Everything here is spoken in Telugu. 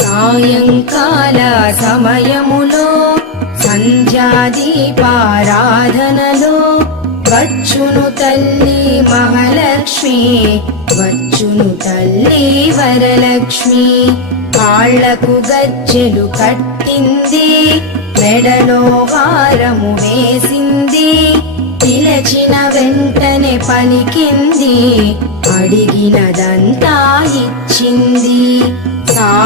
సాయంకాల సమయములో సంధ్యాదీపారాధనలో వచ్చును తల్లి మహాలక్ష్మి వచ్చును తల్లి వరలక్ష్మి. కాళ్ళకు గజ్జెలు కట్టింది మెడలో వారము వేసింది. పిలచిన వెంటనే పలికింది అడిగినదంతా ఇచ్చింది.